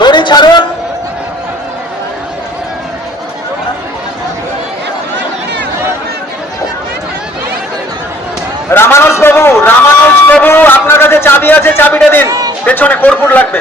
দড়ি ছাড়ুন। রামানুজ বাবু আপনার কাছে চাবি আছে, চাবিটা দিন। পেছনে কর্পূর লাগবে।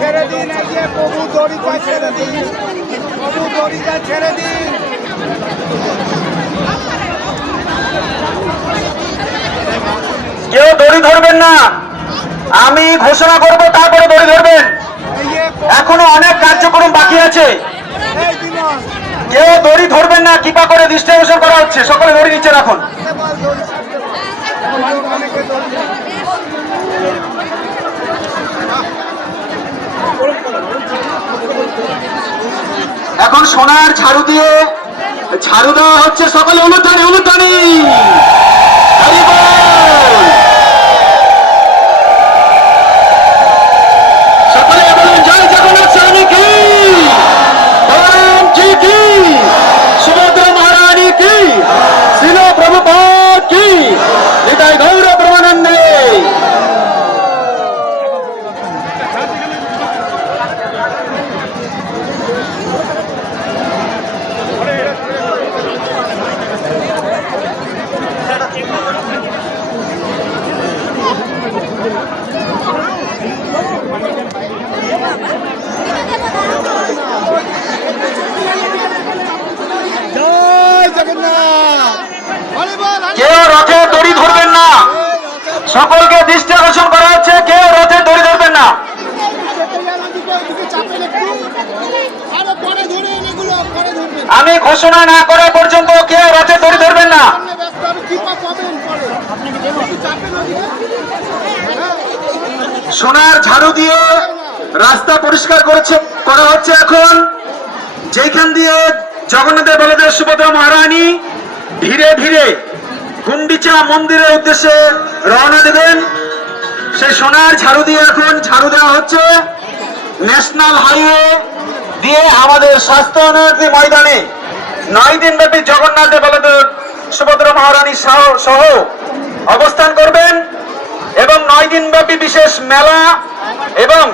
ছেড়ে দিন, প্রভু দড়িটা ছেড়ে দিন, প্রভু দড়িটা ছেড়ে দিন। কেউ দড়ি ধরবেন না, আমি ঘোষণা করব, তারপরে দড়ি ধরবেন। এখনো অনেক কার্যক্রম বাকি আছে। কেউ দড়ি ধরবেন না, কৃপা করে দৃষ্টি আকর্ষণ করা হচ্ছে। সকলে দড়ি নিচে রাখুন। এখন সোনার ঝাড়ু দিয়ে ঝাড়ু দেওয়া হচ্ছে। সকলে উলুধ্বনি উলুধ্বনি। সকলে বলুন জয় জগন্নাথ স্বামী কি, রামজি কি, সুভদ্রা মহারানী কি, শ্রীল প্রভুপাদ কি, নিতাই গৌর প্রেমানন্দে। কেউ রথের দড়ি ধরবেন না, সকলকে দৃষ্টি আকর্ষণ করা হচ্ছে। কেউ রথের দড়ি ধরবেন না। আমি ঘোষণা না করা পর্যন্ত কেউ রথের দড়ি ধরবেন না। সোনার ঝাড়ু দিয়ে রাস্তা পরিষ্কার করা হচ্ছে। এখন যেখান দিয়ে জগন্নাথের বলদেব সুভদ্রা মহারানী ধীরে ধীরে গুন্ডিচা মন্দিরের উদ্দেশ্যে রওনা দেবেন, সেই সোনার ঝাড়ু দিয়ে এখন ঝাড়ু দেওয়া হচ্ছে। ন্যাশনাল হাইওয়ে দিয়ে আমাদের স্বাস্থ্য উন্নয়ন ময়দানে 9 দিন ব্যাপী জগন্নাথের বলদেব সুভদ্রা মহারানী সহ অবস্থান করবেন এবং 9 দিন ব্যাপী বিশেষ মেলা এবং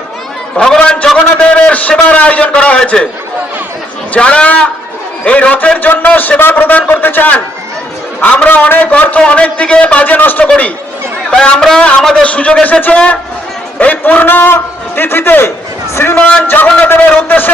ভগবান জগন্নাথের সেবার আয়োজন করা হয়েছে। যারা এই রথের জন্য সেবা প্রদান করতে চান, আমরা অনেক অর্থ অনেক দিকে বাজে নষ্ট করি, তাই আমরা আমাদের সুযোগ এসেছে এই পূর্ণ তিথিতে শ্রীমান জগন্নাথ দেবের উদ্দেশ্যে